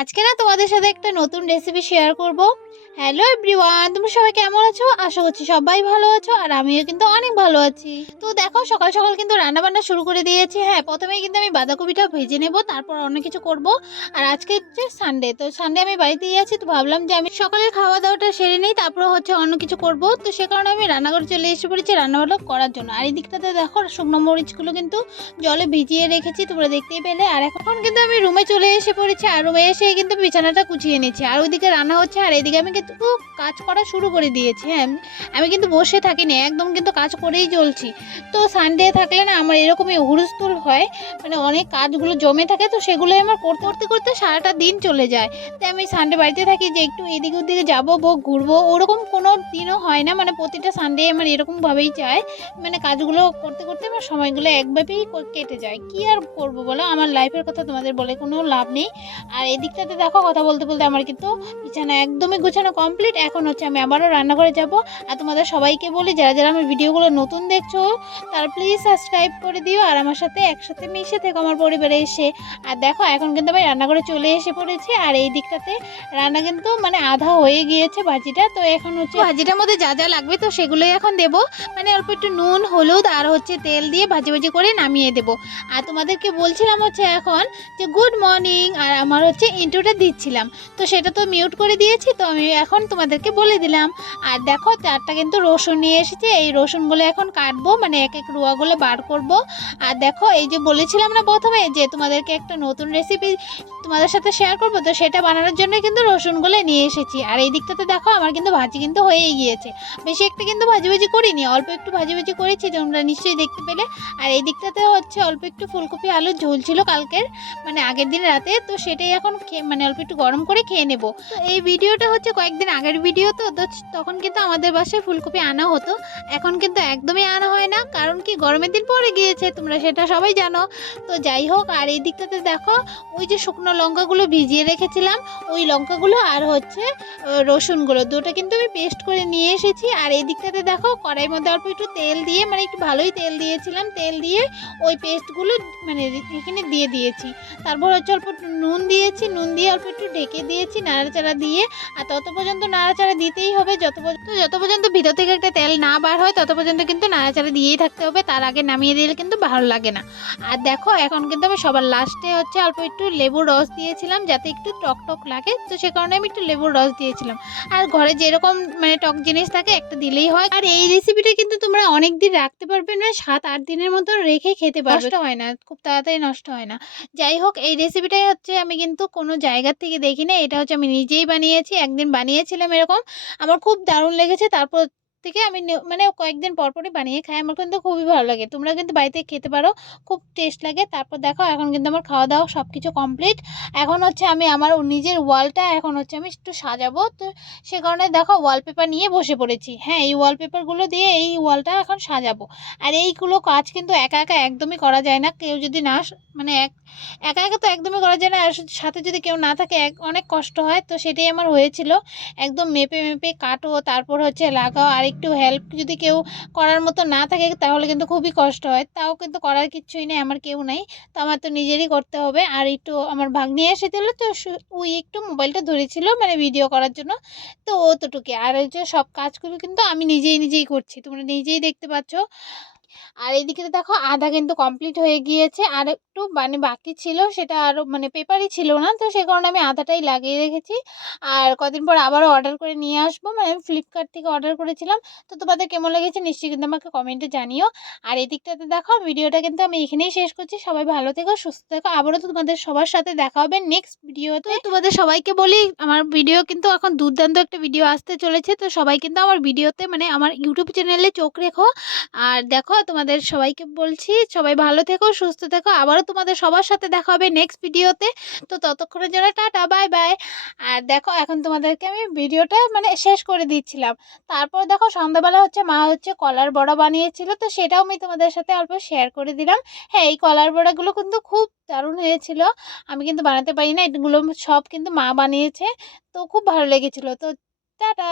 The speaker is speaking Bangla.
আজকে না তোমাদের সাথে একটা নতুন রেসিপি শেয়ার করব। হ্যালো এভরিওয়ান, তোমরা সবাই কেমন আছো? আশা করছি সবাই ভালো আছো, আর আমিও কিন্তু অনেক ভালো আছি। তো দেখো, সকাল সকাল কিন্তু রান্না বান্না শুরু করে দিয়েছি। হ্যাঁ, প্রথমেই কিন্তু আমি বাঁধাকপিটা ভেজে নেব, তারপর অন্য কিছু করব। আর আজকে হচ্ছে সানডে, তো সানডে আমি বাড়িতেই আছি, তো ভাবলাম যে আমি সকালের খাওয়া দাওয়াটা সেরে নিই, তারপর হচ্ছে অন্য কিছু করব। তো সে কারণে আমি রান্নাঘরে চলে এসে পড়েছি রান্নাবান্না করার জন্য। আর এই দিকটাতে দেখো, শুকনো মরিচগুলো কিন্তু জলে ভিজিয়ে রেখেছি, তোমরা দেখতেই পেলে। আর এখন কিন্তু আমি রুমে চলে এসে পড়েছি, আর রুমে এসে কিন্তু বিছানাটা গুছিয়ে নিচ্ছি। আর ওইদিকে রান্না হচ্ছে, আর এইদিকে আমি কিন্তু কাজ করা শুরু করে দিয়েছি। হ্যাঁ, আমি কিন্তু বসে থাকিনি, একদম কিন্তু কাজ করেই চলছি। তো সানডে থাকলে না আমার এরকমই হুড়স্থুল হয়, মানে অনেক কাজগুলো জমে থাকে, তো সেগুলোই আমার করতে করতে করতে সারাটা দিন চলে যায়। তাই আমি সানডে বাড়িতে থাকি যে একটু এদিকে ওদিকে যাবো ঘুরবো, ওরকম কোনো দিনও হয় না। মানে প্রতিটা সানডে আমার এরকমভাবেই যায়, মানে কাজগুলো করতে করতে আমার সময়গুলো একভাবেই কেটে যায়। কি আর করব বলো, আমার লাইফের কথা তোমাদের বলে কোনো লাভ নেই। আর এই দিকটাতে দেখো, কথা বলতে বলতে আমার কিন্তু বিছানা একদমই গোছানো কমপ্লিট। এখন হচ্ছে আমি আবারও রান্নাঘরে যাব। আর তোমাদের সবাইকে বলি, যারা যারা আমার ভিডিওগুলো নতুন দেখছো তারা প্লিজ সাবস্ক্রাইব করে দিও, আর আমার সাথে একসাথে মিশে থেকো আমার পরিবারে এসে। আর দেখো, এখন কিন্তু আমি রান্নাঘরে চলে এসে পড়েছি। আর এই দিকটাতে রান্না কিন্তু মানে আধা হয়ে গিয়েছে ভাজিটা। তো এখন হচ্ছে ভাজিটার মধ্যে যা যা লাগবে তো সেগুলোই এখন দেবো। মানে অল্প একটু নুন হলুদ আর হচ্ছে তেল দিয়ে ভাজি ভাজি করে নামিয়ে দেবো। আর তোমাদেরকে বলছিলাম হচ্ছে এখন যে গুড মর্নিং, আর আমার হচ্ছে ইন্ট্রোটা দিচ্ছিলাম, তো সেটা তো মিউট করে দিয়েছি, তো আমি এখন তোমাদেরকে বলে দিলাম। আর দেখো, চারটা কিন্তু রসুন নিয়ে এসেছি, এই রসুনগুলো এখন কাটবো, মানে এক এক রুয়াগুলো বার করব। আর দেখো, এই যে বলেছিলাম না প্রথমে যে তোমাদেরকে একটা নতুন রেসিপি তোমাদের সাথে শেয়ার করবো, তো সেটা বানানোর জন্য কিন্তু রসুনগুলো নিয়ে এসেছি। আর এই দিকটাতে দেখো, আমার কিন্তু ভাজি কিন্তু হয়েই গিয়েছে। বেশি একটা কিন্তু ভাজি ভাজি করিনি, অল্প একটু ভাজি ভাজি করেছি, তোমরা নিশ্চয়ই দেখতে পেলে। আর এই দিকটাতে হচ্ছে অল্প একটু ফুলকপি আলুর ঝোল ছিল কালকের, মানে আগের দিন রাতে, তো সেটাই এখন মানে অল্প একটু গরম করে খেয়ে নেব। তো এই ভিডিওটা হচ্ছে কয়েকদিন আগের ভিডিও, তো তখন কিন্তু আমাদের বাসায় ফুলকপি আনা হতো। এখন কিন্তু একদমই আনা হয় না, কারণ কি গরমের দিন পরে গিয়েছে, তোমরা সেটা সবাই জানো। তো যাই হোক, আর এই দিকটাতে দেখো, ওই যে শুকনো লঙ্কাগুলো ভিজিয়ে রেখেছিলাম, ওই লঙ্কাগুলো আর হচ্ছে রসুনগুলো দুটো কিন্তু আমি পেস্ট করে নিয়ে এসেছি। আর এই দিকটাতে দেখো, কড়াইয়ের মধ্যে অল্প একটু তেল দিয়ে, মানে একটু ভালোই তেল দিয়েছিলাম, তেল দিয়ে ওই পেস্টগুলো মানে এখানে দিয়ে দিয়েছি। তারপর হচ্ছে অল্প নুন দিয়েছি, নুন দিয়ে অল্প একটু ঢেকে দিয়েছি নাড়াচাড়া দিয়ে। আর তত পর্যন্ত নাড়াচাড়া দিতেই হবে, যত পর্যন্ত ভিতর থেকে একটা তেল না বার হয় তত পর্যন্ত কিন্তু নাড়াচাড়া দিয়েই থাকতে হবে, তার আগে নামিয়ে দিলে কিন্তু ভালো লাগে না। আর দেখো, এখন কিন্তু আমি সবার লাস্টে হচ্ছে অল্প একটু লেবুর রস দিয়েছিলাম, যাতে একটু টক টক লাগে, তো সে কারণে আমি একটু লেবুর রস দিয়েছিলাম। আর ঘরে যেরকম মানে টক জিনিস থাকে একটা দিলেই হয়। আর এই রেসিপিটা কিন্তু তোমরা অনেক দিন রাখতে পারবে, না 7-8 দিনের মতো রেখে খেতে পারবে, নষ্ট হয় না, খুব তাড়াতাড়ি নষ্ট হয় না। যাই হোক, এই রেসিপিটাই হচ্ছে আমি কিন্তু কোনো জায়গার থেকে দেখি না, এটা হচ্ছে আমি নিজেই বানিয়েছি। একদিন বানিয়েছিলাম এরকম, আমার খুব দারুণ লেগেছে। তারপর থেকে আমি মানে কয়েকদিন পর পরই বানিয়ে খাই, আমার কিন্তু খুবই ভালো লাগে। তোমরা কিন্তু বাড়িতে খেতে পারো, খুব টেস্ট লাগে। তারপর দেখো, এখন কিন্তু আমার খাওয়া দাওয়া সব কিছু কমপ্লিট। এখন হচ্ছে আমি আমার নিজের ওয়ালটা এখন হচ্ছে আমি একটু সাজাবো, তো সে কারণে দেখো ওয়ালপেপার নিয়ে বসে পড়েছি। হ্যাঁ, এই ওয়ালপেপারগুলো দিয়ে এই ওয়ালটা এখন সাজাবো। আর এইগুলো কাজ কিন্তু একা একা একদমই করা যায় না, কেউ যদি না মানে একা একা তো একদমই করা যায় না, আর সাথে যদি কেউ না থাকে অনেক কষ্ট হয়। তো সেটাই আমার হয়েছিল, একদম মেপে মেপে কাটো, তারপর হচ্ছে লাগাও। আর একটু হেল্প যদি কেউ করার মতো না থাকে তাহলে কিন্তু খুবই কষ্ট হয়, তাও কিন্তু করার কিচ্ছুই নেই, আমার কেউ নেই, তো আমার তো নিজেরই করতে হবে। আর একটু আমার ভাগ্নি এসেছিল, তো ওই একটু মোবাইলটা ধরেছিল মানে ভিডিও করার জন্য, তো অতটুকুই। আর হচ্ছে সব কাজগুলো কিন্তু আমি নিজেই নিজেই করছি, তোমরা নিজেই দেখতে পাচ্ছ। আর এইদিকে দেখো, আধা কিন্তু কমপ্লিট হয়ে গিয়েছে, আর একটু মানে বাকি ছিল, সেটা আরও মানে পেপারই ছিল না, তো সে কারণে আমি আধাটাই লাগিয়ে রেখেছি। আর কদিন পর আবারও অর্ডার করে নিয়ে আসবো, মানে আমি ফ্লিপকার্ট থেকে অর্ডার করেছিলাম। তো তোমাদের কেমন লেগেছে নিশ্চয়ই কিন্তু আমাকে কমেন্টে জানিও। আর এদিকটাতে দেখো, ভিডিওটা কিন্তু আমি এখানেই শেষ করছি। সবাই ভালো থেকো, সুস্থ থেকো, আবারও তো তোমাদের সবার সাথে দেখা হবে নেক্সট ভিডিওতে। তোমাদের সবাইকে বলি, আমার ভিডিও কিন্তু এখন দুর্দান্ত একটা ভিডিও আসতে চলেছে, তো সবাই কিন্তু আমার ভিডিওতে মানে আমার ইউটিউব চ্যানেলে চোখ রেখো। আর দেখো, তোমাদের সবাইকে বলছি, সবাই ভালো থেকো, সুস্থ থেকো, আবারও তোমাদের সবার সাথে দেখা হবে নেক্সট ভিডিওতে। তো ততক্ষণের জন্য টাটা, বাই বাই। আর দেখো, এখন তোমাদেরকে আমি ভিডিওটা মানে শেষ করে দিচ্ছিলাম। তারপর দেখো, সন্ধ্যাবেলা হচ্ছে মা হচ্ছে কলার বড়া বানিয়েছিল, তো সেটাও আমি তোমাদের সাথে অল্প শেয়ার করে দিলাম। হ্যাঁ, এই কলার বড়াগুলো কিন্তু খুব দারুণ হয়েছিল, আমি কিন্তু বানাতে পারি না, এগুলো সব কিন্তু মা বানিয়েছে, তো খুব ভালো লেগেছিল। তো টাটা।